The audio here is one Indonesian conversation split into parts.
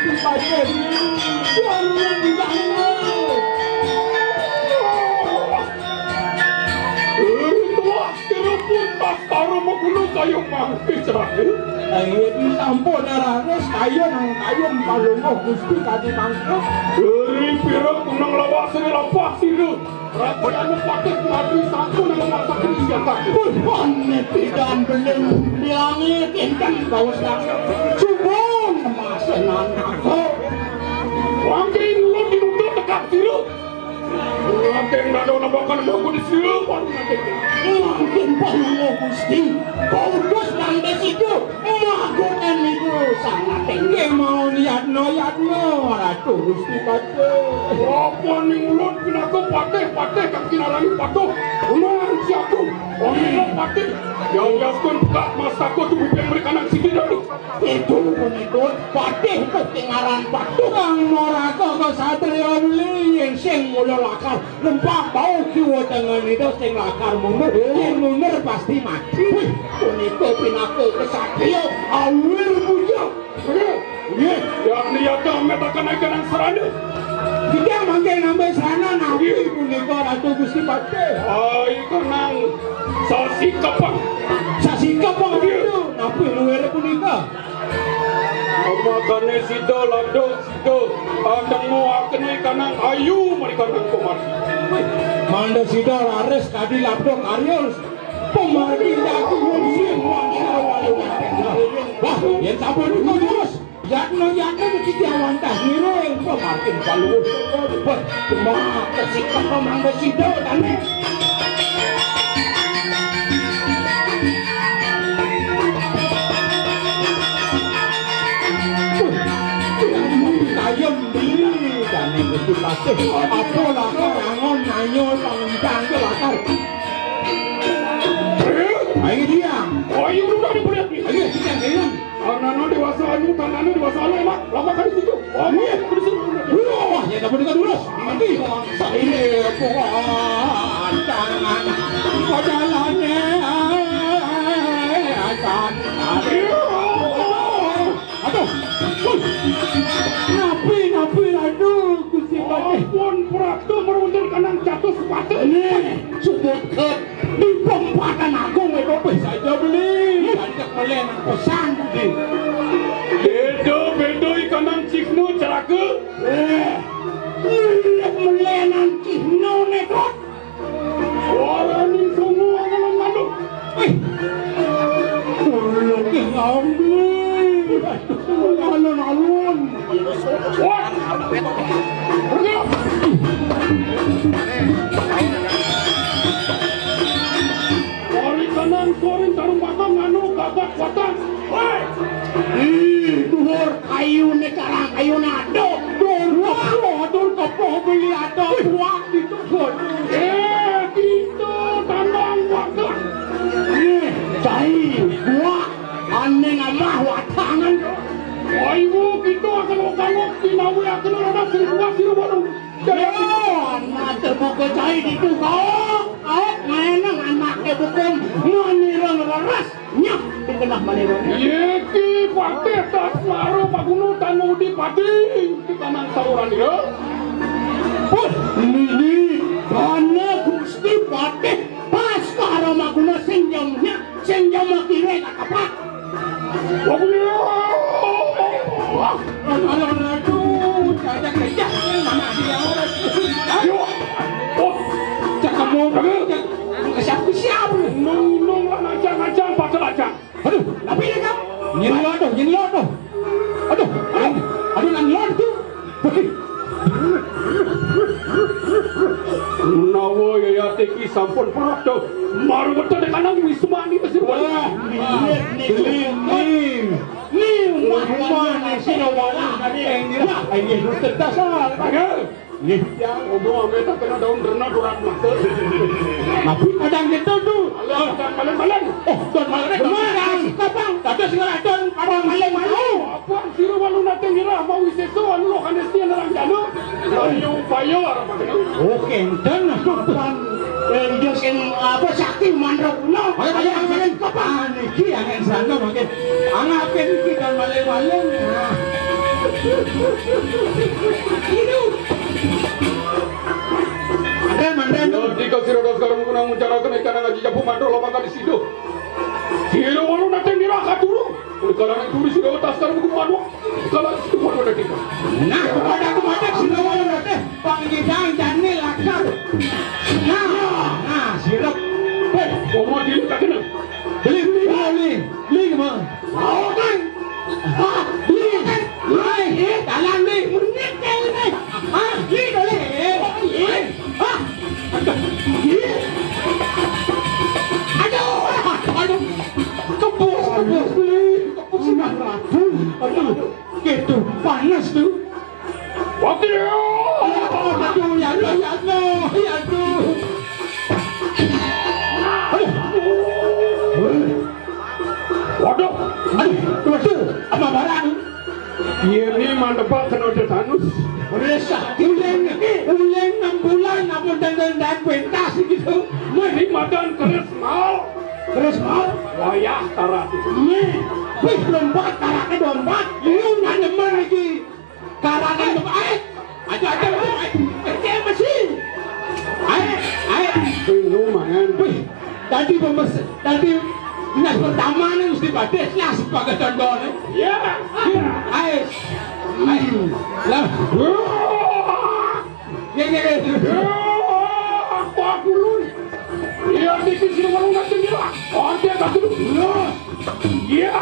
Gusti Kaje. Kayong mangkis rakyat. Ini sampun aranes kayong palungo Gusti Kaje mangkis. Dari pirang kunang lawas ini lapas itu. Rakyatnya pakai mati satu nang masak ini siapa? Aneh pidan belum dilangit intan bawas nang subong masenan aku. Wangking lo dinuntut tekap siru. Wangking nado nabakan baku di siru. Mungkin palungo Gusti. Kau terus nang desitu. Magunan itu sangat tinggi mau liatno Ratu Gusti Kaje. Apa nih ulun pinaku patih kang kinarani patuh. Ulang siaku. Omilo patih. Yang pun gak masaku tuh bukan mereka nang sini dulu. Itu patih ketinggalan patuh. Kang morako ke satria beli yang sing mula lakar. Lempah bau kiwa dengan itu sing lakar mundur. Yang mundur pasti mati. Puniko pinaku ke satria awir bujang. Iya, yang niatnya metakan ikan yang serana. Kita mangke nambah sana nabi puniko Ratu Gusti Kaje. Ay kanang sasi kapang itu nabi luwer puniko. Makanya sido lado sido adang muakan kanang ayu mereka nang komar. Manda sido laris kadi labdong arius. Pemari aku sing wah, yen sabun iku terus. Yakno iki awantah niro ing makin palu. Cuma kesikap mangga sido tane. Kayem diri dan Gusti Kaje. Apa lakar angon nanyo pangdang ke lakar. Ayo diam. Ayo udah diberi. Ayo diam. Anak-anak dewasa anu, tanah dewasa anu emak. Lama kali situ. Oh iya, di sini. Wah, ya dapat dekat dulu. Nanti saya puan tangan jalannya akan aduh. Napi aduh Gusti Kaje. Pun prakto meruntur kanang jatuh sepatu. Ini sudut ke di pempatan aku medope saja beli. Ajak melen pesan budi. Bedo ikanang ciknu cerake. Melenan ciknu nekot. Suara ni semua malam lalu. Uluk yang ambil. Alun-alun. Wah. Kori kanang korin tarum batang anu gagak watang. Hei. Duhur kayu ni karang kayu nado. Duhur kepoh beli ado. Buat itu pun. Gitu tandang wakak. Cai buat. Ane nama watangan. Ayo gitu akan okangok tinawi akan ada seribuan siruban. Anak terbuka cai itu kau. Menang anaknya bukan menirang leras. Nyap di tengah menirang. Yeki patih tas laru pagunutan mau dipating di kanan saluran dia. Ini karena Gusti patih pas karo maguna senjamnya senjam kire tak apa. Pokoknya. Aduh, jajak mana dia orang. Ayo. Oh, Cakap mau siap. Nung lah najang pasal ajang. Aduh, tapi dia kan. Nyelot tuh. Aduh, nang tuh. Nawa ya teki sampun prakto. Maru betul dengan nang wismani pasir wala. Nih, mana sih wala tadi yang dira. Ini sudah dasar. Nih, yang obo ameta kena daun renah durat mata. Tapi kadang gitu tuh. Alah, dan malam-malam. Oh, don malam. Kapang, tapi segala don parang malam-malam. Apa siru walu nateng dira mau wiseso anu lo kanestian narang jalo. Ayo payo arep. Oke, dan kapan dia sing apa sakti mandrok no. Ayo angin kapan iki angin sana makin. Angapin iki dan malam-malam. Mandan. Jadi kau sirodos sekarang guna mencarakan ikan ngaji jabu mandor lopakan di situ. Siro walu nanti diraka dulu. Kalau nanti dulu siro tas sekarang buku madu. Kalau itu madu nanti. Nah, kepada siro walu nanti panggidang jani lakar. Nah, sirap. Hei, kau mau diri tak kena? Beli kemana? Mau kan? Beli kan? Dalam ni, menit kan ni. Beli boleh. Aduh, kebus beli, kebus sinang ratu. Aduh, gitu panas tu. Waktu dia. Aduh, ya aduh. Waduh, Aduh, apa barang? ini mandepal kena tetanus. Resah, ulen 6 bulan apa dan pentas gitu. Ini madan keres mal. Wayah tarat. Wih, lompat taraknya lompat. Lu nggak demen lagi. Karangan lompat. Ada mesin. Lumayan. Wih, tadi dinas pertama nih mesti batis lah sebagai tonton. Ya. Lah. Aku lun. Iya, di sini malu nanti dia. Oh, dia tak dulu. Ya.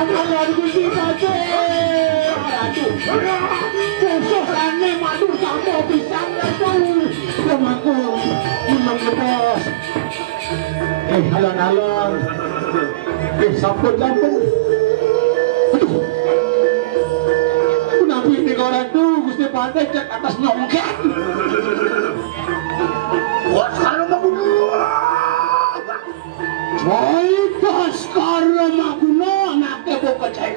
Aduh, gusti Kaje. Sesolahan MATUR kamu bisa aduh. Rumahku memang bos. Alon-alon. Sampun. Aduh. Kenapa ini orang tuh gusti pandai cek atas nyongket. Wah, kalau mau Wah, sekarang aku nak ke buka cek.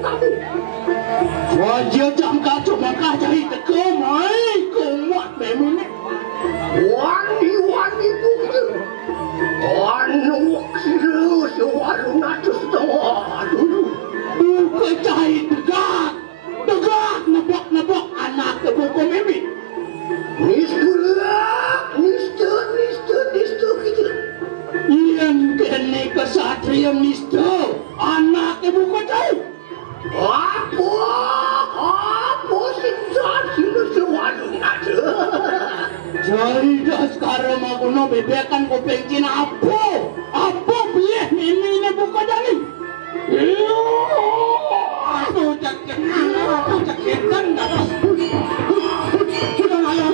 kamu. Wajah jam kacau maka jadi tekem, kuat memang. Wani itu. Anu sewalu natus dulu. Buka cahit tegak, nebak anak ke buku mimi. Nistu gitu. Yang kene kesatria nistu, anak ke buku cahit. Apa sih sila sewalu natus? Jadi dah sekarang aku nak bebekan kau pencin apa boleh mimi ni buka dari. Aku caketan dah. Sudah ayo.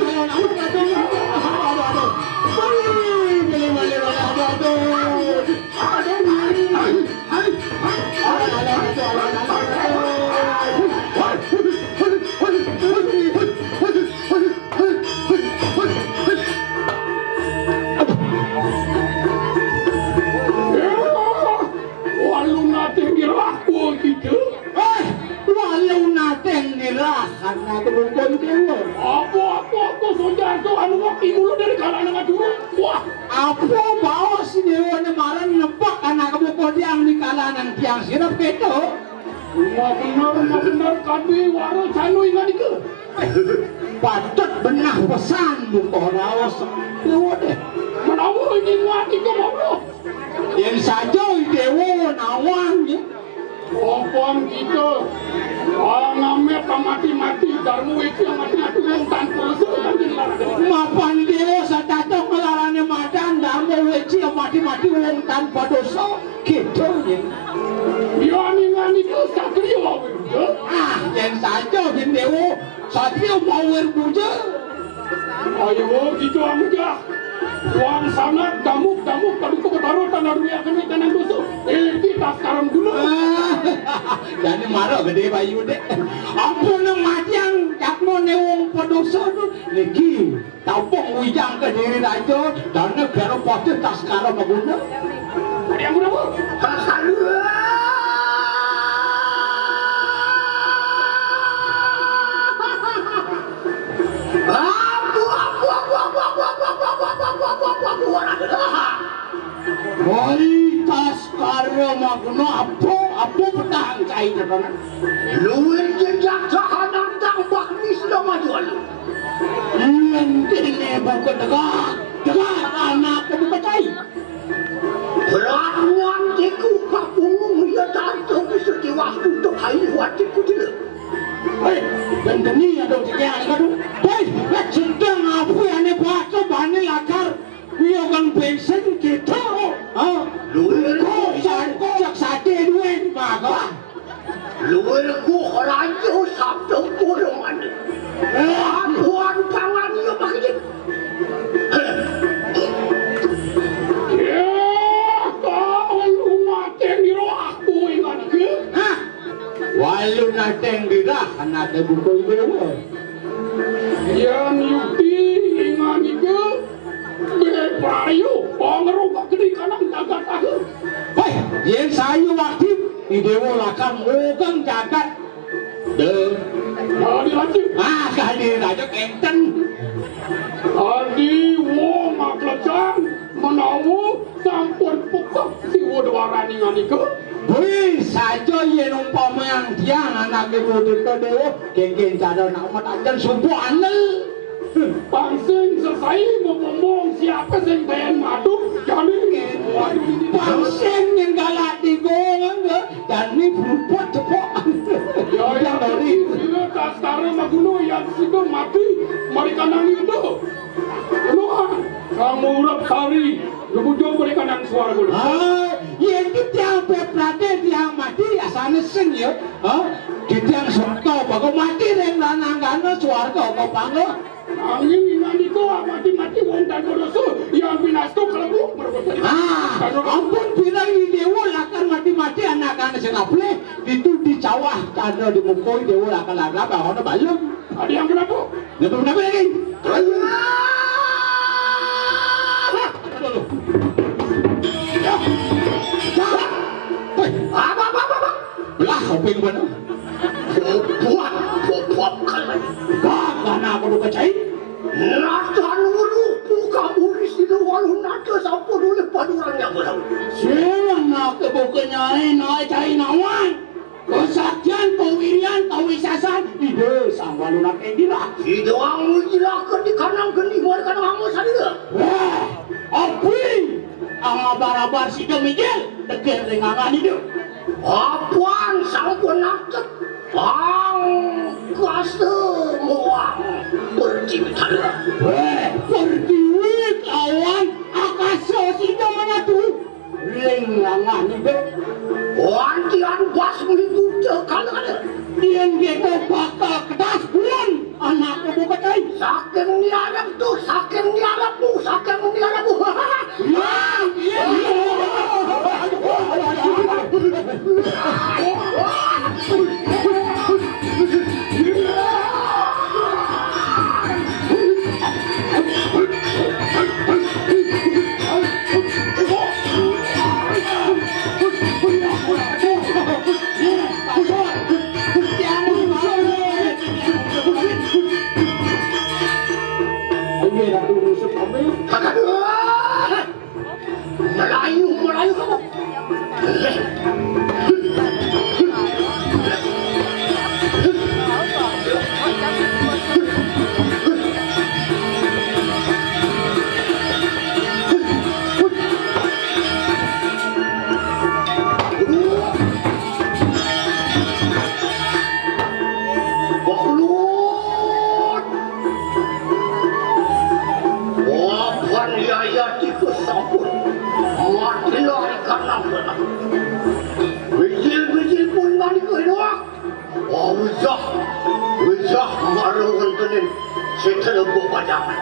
Karena kebutuhan dewa. Apa saja itu anu waktu mulu dari kalangan dulu. Wah, apa bawa si dewa nemaran nebak anak kebutuhan yang di kalangan tiang sirap gitu. Benar kami waru canu ingat itu. Patut benah pesan buka rawas dewa deh. Menawa ingin mati ke mau. Yang saja dewa nawang ya. Opong gitu. Ngamet mati darmu itu yang mati yang tanpa mapan dewa satato kelarane madan darmu weci yang mati wong tanpa dosa gitu ya. Dia ningan itu satrio. Yang saja bin dewa satrio power puja. Ayo gitu amuja. Uang sangat damuk kalau kau taruh tanah dunia kena tanah dosa. Kita sekarang dulu. Jadi marah gede bayu dek. Ampun mati yang cakmo ne wong pedosa tu lagi tampung wijang ke diri raja dan negara pasti tak sekarang maguna. Ada yang guna apa? Kualitas karya maguna apa petang cair kan? Luwir jejak tahanan tambah misla majual. Ini bukan tegak anak kebuka cair. Perangan tiku kapung ya tanto bisa waktu untuk hari watiku tidak. Hei, benteni ada sekian kadu. Hei, sedang apa yang ni buat bani lakar? Dia kan bensin kita. Luwir Kok sate duit bagus. luwir ku raja sabtu kurungan. Puan pangan ya pakai. Ya, kalau naten diro aku ingat ke? Walau nateng dirah anak buku itu. Yang yukti ingat ke? Beprayu, pengerubah gede kanan jagat aku. Hei, yang saya waktu di dewa lakar mogang jagat. Jadi lanjut. Kali raja kenten. Adi wo maklacang menawu sampun pukul si wodwarani nganike. Wih, saja yang umpama yang tiang anak ibu itu dewa kengken cara nak mat anjan subuh anel. Pangsing selesai ngomong siapa sing pengen madu jadi Pangsing yang galak di gong dan ini beruput cepok. ya yang dari ini kastara maguno yang situ mati mereka nang itu keluar kamu urap hari lebujung mereka nang suara gula Yang itu tiang peplade tiang mati asane sing ya. Di tiang surga bago mati reng lanangana suarga kau panggo. angin ingat itu mati-mati wong dan kodoso yang binasto kelebu Ampun bilang ini dewa lakar mati-mati anak-anak sing aple itu di cawah ada di mukoi dewa lakar lakar bahwa balum. ada yang kenapa? Kenapa lagi? Apa? Belah kopeng mana? Buat kalian. Karena aku udah percaya. Nata nulu buka uris itu walau nata sampun oleh padurangnya berau. Siapa kebukannya naik cai nawan? Kesaktian, kewirian, kewisasan, ide sama lunak endira. Itu ang menjelaskan di kanan gendi mereka nang sadira. Api, ang abar-abar si Kemijel, dekat rengangan itu. Apaan sampun naktet? Ang kuasa muang Pertiwi tanda. Pertiwi kawan, akasa si Kemenatu. Rengangan itu. Wantian bas minggu cekal ada. Yang kita bakal kedas pun anak kebuka cai. Saking niarap tu, saking niarapmu. Melayu kamu. Wijah marung ngentenin setelebo pajangan.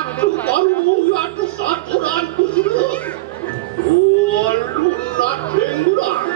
atuh baru atuh saturan kusila. Walun nateng urang.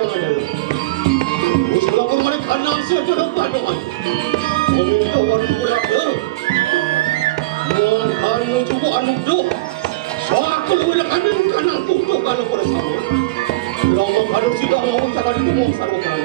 yang ada. Usul aku mereka nasi ada pandangan. Meminta warna berada. Mohon juga anu doh. Soal keluar kami bukan nanti untuk kalau bersama. Lama kalau sudah mau cakap itu mau sarukan.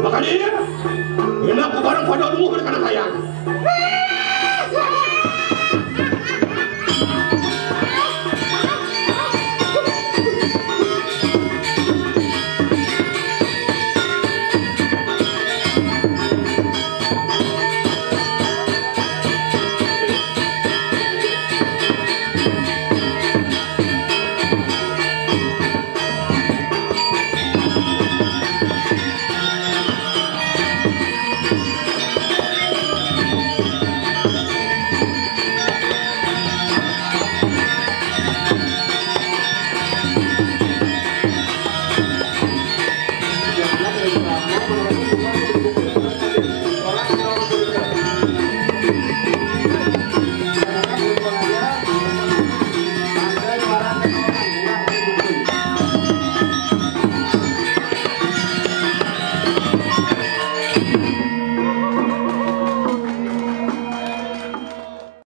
Makanya, enak barang pada umum berkana kaya.